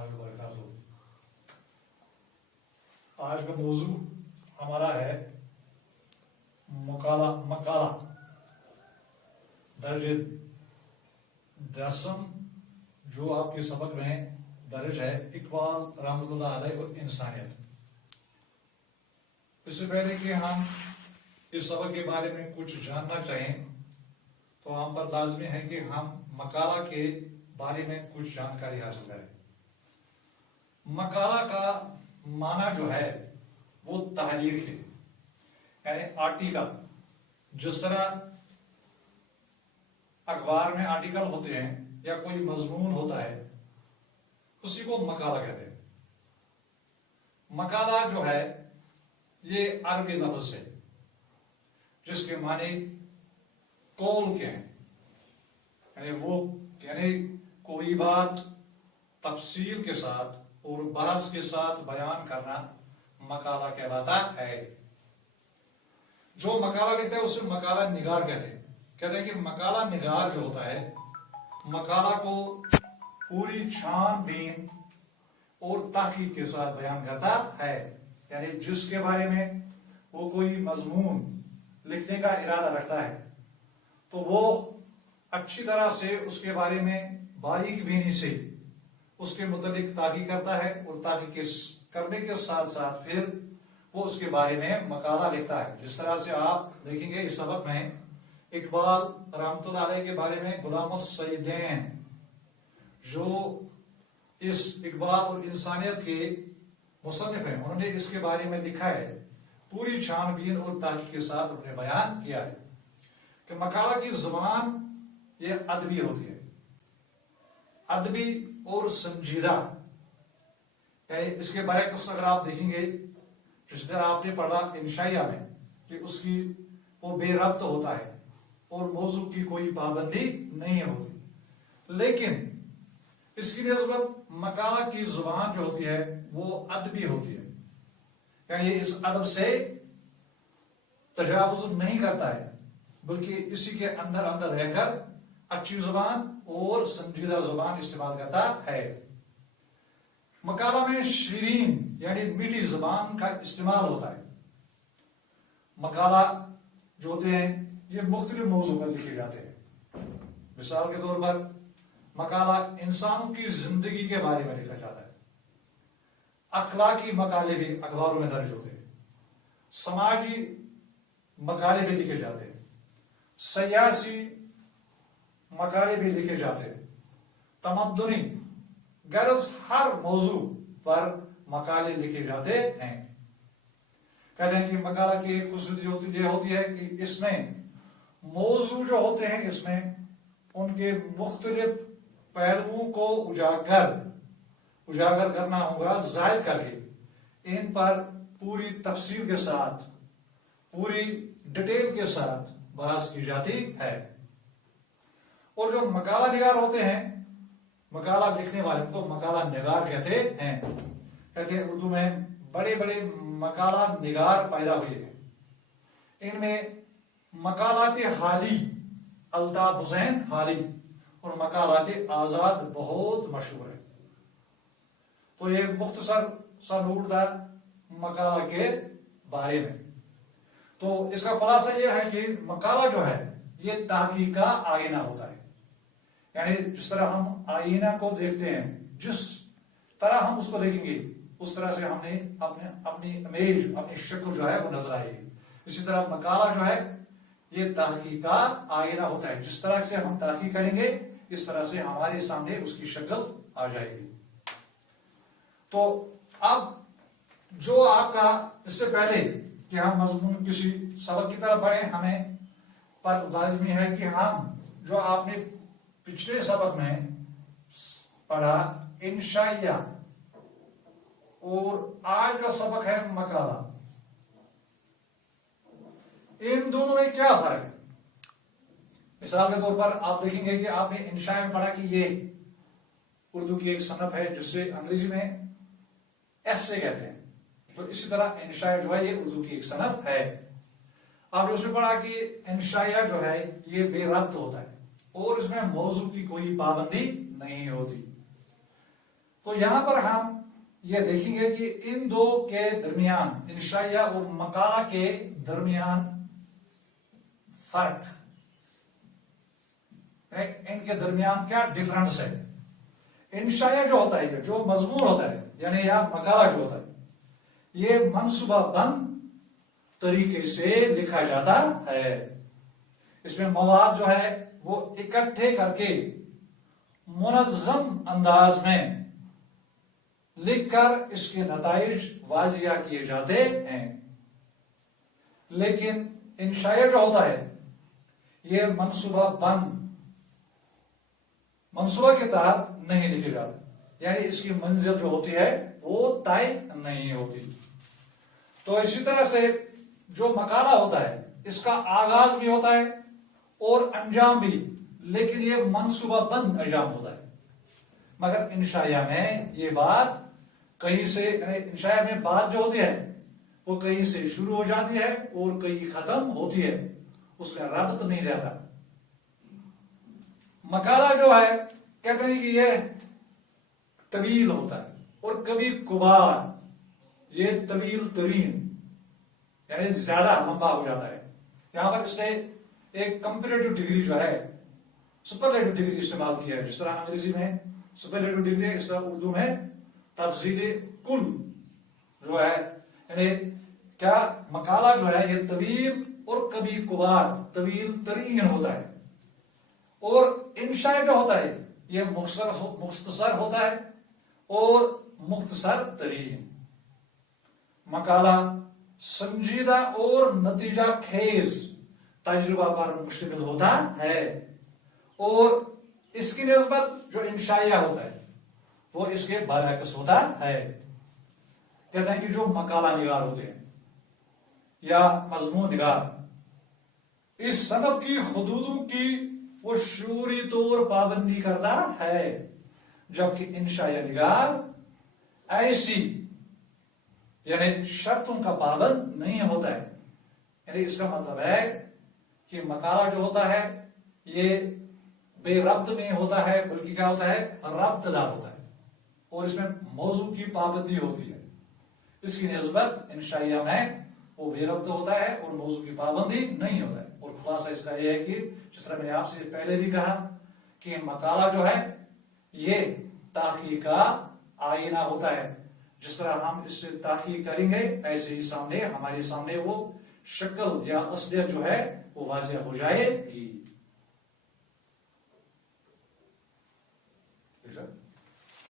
اللہ وبرکاتہ۔ آج کا موضوع ہمارا ہے مقالہ درج 10 جو آپ کے سبق میں درج ہے، اقبال رحمۃ اللہ علیہ اور انسانیت۔ اس سے پہلے کہ ہم اس سبق کے بارے میں کچھ جاننا چاہیں تو ہم پر لازمی ہے کہ ہم مقالہ کے بارے میں کچھ جانکاری حاصل کریں۔ مقالہ کا معنی جو ہے وہ تحریر ہے، یعنی آرٹیکل۔ جس طرح اخبار میں آرٹیکل ہوتے ہیں یا کوئی مضمون ہوتا ہے، اسی کو مقالہ کہتے ہیں۔ مقالہ جو ہے یہ عربی لفظ ہے جس کے معنی قول کے ہیں، یعنی کوئی بات تفصیل کے ساتھ اور بحث کے ساتھ بیان کرنا مقالہ کہلاتا ہے۔ جو مقالہ لکھتا ہے اسے مقالہ نگار کہتے ہیں کہ مقالہ نگار جو ہوتا ہے مقالہ کو پوری چھان بین اور تحقیق کے ساتھ بیان کرتا ہے، یعنی جس کے بارے میں وہ کوئی مضمون لکھنے کا ارادہ رکھتا ہے تو وہ اچھی طرح سے اس کے بارے میں باریک بینی سے اس کے متعلق تحقیق کرتا ہے، اور تحقیق کرنے کے ساتھ ساتھ پھر وہ اس کے بارے میں مقالہ لکھتا ہے۔ جس طرح سے آپ دیکھیں گے اس سبق میں اقبال رحمۃ اللہ علیہ کے بارے میں غلام السیدین جو اس اقبال اور انسانیت کے مصنف ہیں، انہوں نے اس کے بارے میں لکھا ہے، پوری چھان بین اور تحقیق کے ساتھ انہوں نے بیان کیا ہے کہ مقالہ کی زبان یہ ادبی ہوتی ہے، ادبی اور سنجیدہ۔ یعنی اس کے برعکس اگر آپ دیکھیں گے جس طرح آپ نے پڑھا انشائیہ میں کہ اس کی وہ بے ربط ہوتا ہے اور موضوع کی کوئی پابندی نہیں ہوتی، لیکن اس کی نسبت مقالہ کی زبان جو ہوتی ہے وہ ادبی ہوتی ہے، یعنی اس ادب سے تجاوز نہیں کرتا ہے بلکہ اسی کے اندر اندر رہ کر اچھی زبان اور سنجیدہ زبان استعمال کرتا ہے۔ مقالہ میں شیرین یعنی میٹھی زبان کا استعمال ہوتا ہے۔ مقالہ جو ہوتے ہیں یہ مختلف موضوع پر لکھے جاتے ہیں۔ مثال کے طور پر مقالہ انسانوں کی زندگی کے بارے میں لکھا جاتا ہے، اخلاقی مقالے بھی اخباروں میں درج ہوتے ہیں، سماجی مقالے بھی لکھے جاتے ہیں، سیاسی مقالے بھی لکھے جاتے ہیں، تمدنی غرض ہر موضوع پر مقالے لکھے جاتے ہیں۔ کہتے ہیں کہ مقالہ کی ایک خصوصیت یہ ہوتی ہے کہ اس میں موضوع جو ہوتے ہیں اس میں ان کے مختلف پہلوؤں کو اجاگر کرنا ہوگا، ظاہر کر کے ان پر پوری تفصیل کے ساتھ پوری ڈیٹیل کے ساتھ بحث کی جاتی ہے۔ اور جو مقالہ نگار ہوتے ہیں، مقالہ لکھنے والے کو مقالہ نگار کہتے ہیں۔ کہتے ہیں اردو میں بڑے بڑے مقالہ نگار پیدا ہوئے ہیں، ان میں مقالات حالی الطاف حسین حالی اور مقالات آزاد بہت مشہور ہے۔ تو یہ مختصر سا نوٹ تھا مقالہ کے بارے میں۔ تو اس کا خلاصہ یہ ہے کہ مقالہ جو ہے یہ تحقیق کا آئینہ ہوتا ہے، یعنی جس طرح ہم آئینہ کو دیکھتے ہیں، جس طرح ہم اس کو دیکھیں گے اس طرح سے ہم نے اپنی امیج، اپنی شکل جو ہے وہ نظر آئے گی۔ اسی طرح مقالہ جو ہے یہ تحقیق کا آئینہ ہوتا ہے، جس طرح سے ہم تحقیق کریں گے اس طرح سے ہمارے سامنے اس کی شکل آ جائے گی۔ تو اب جو آپ کا اس سے پہلے کہ ہم مضمون کسی سبق کی طرف بڑھیں، ہمیں پر لازمی ہے کہ ہم جو آپ نے پچھلے سبق میں پڑھا انشائیہ اور آج کا سبق ہے مقالہ، ان دونوں میں کیا فرق ہے؟ مثال کے طور پر آپ دیکھیں گے کہ آپ نے انشائیہ میں پڑھا کہ یہ اردو کی ایک صنف ہے جس سے انگریزی میں ایسے کہتے ہیں، تو اسی طرح انشائیہ جو ہے یہ اردو کی ایک صنف ہے۔ آپ نے اس میں پڑھا کہ انشائیہ جو ہے یہ بے ربط ہوتا ہے اور اس میں موضوع کی کوئی پابندی نہیں ہوتی۔ تو تو یہاں پر ہم یہ دیکھیں گے کہ ان دو کے درمیان، انشائیہ اور مقالہ کے درمیان فرق، ان کے درمیان کیا ڈفرنس ہے۔ انشائیہ جو ہوتا ہے، جو مضمون ہوتا ہے، یعنی یا مقالہ جو ہوتا ہے، یہ منصوبہ بند طریقے سے لکھا جاتا ہے۔ اس میں مواد جو ہے وہ اکٹھے کر کے منظم انداز میں لکھ کر اس کے نتائج واضح کیے جاتے ہیں۔ لیکن انشائیہ جو ہوتا ہے یہ منصوبہ بند، منصوبہ کے تحت نہیں لکھے جاتے، یعنی اس کی منزل جو ہوتی ہے وہ طے نہیں ہوتی۔ تو اسی طرح سے جو مقالہ ہوتا ہے اس کا آغاز بھی ہوتا ہے اور انجام بھی، لیکن یہ منصوبہ بند انجام ہوتا ہے۔ مگر انشائیہ میں یہ بات کہیں سے، انشائیہ میں بات جو ہوتی ہے وہ کہیں سے شروع ہو جاتی ہے اور کہیں ختم ہوتی ہے، اس کا ربط نہیں رہتا۔ مقالہ جو ہے کہتے ہیں کہ یہ طویل ہوتا ہے اور کبھی کبھار یہ طویل ترین، یعنی زیادہ لمبا ہو جاتا ہے۔ یہاں پر اس نے ایک کمپیریٹو ڈگری جو ہے، سپرلیٹو ڈگری استعمال کیا ہے۔ جس طرح انگریزی میں سپرلیٹو ڈگری ہے، اس طرح اردو میں تفضیل کل جو ہے، یعنی کیا مقالہ جو ہے یہ طویل اور کبھی کبھار طویل ترین ہوتا ہے، اور انشائیہ جو ہوتا ہے یہ مختصر ہوتا ہے اور مختصر ترین۔ مقالہ سنجیدہ اور نتیجہ خیز تجربہ پر مشتمل ہوتا ہے، اور اس کی نسبت جو انشائیہ ہوتا ہے وہ اس کے برعکس ہوتا ہے۔ کہتے ہیں کہ جو مقالہ نگار ہوتے ہیں یا مضمون نگار، اس صنف کی حدودوں کی وہ شعوری طور پابندی کرتا ہے، جبکہ انشائیہ نگار ایسی یعنی شرطوں کا پابند نہیں ہوتا ہے۔ یعنی اس کا مطلب ہے کہ مقالہ جو ہوتا ہے یہ بے ربط نہیں ہوتا ہے، بلکہ کیا ہوتا ہے، ربط دار ہوتا ہے، اور اس میں موضوع کی پابندی ہوتی ہے۔ اس کی نسبت انشائیہ میں وہ بے ربط ہوتا ہے اور موضوع کی پابندی نہیں ہوتا ہے۔ اور خلاصہ اس کا یہ ہے کہ جس طرح میں نے آپ سے پہلے بھی کہا کہ مقالہ جو ہے یہ تحقیق کا آئینہ ہوتا ہے۔ جس طرح ہم اس سے تحقیق کریں گے ایسے ہی ہمارے سامنے وہ شکل یا اصلیت جو ہے وہ واضح ہو جائے گی۔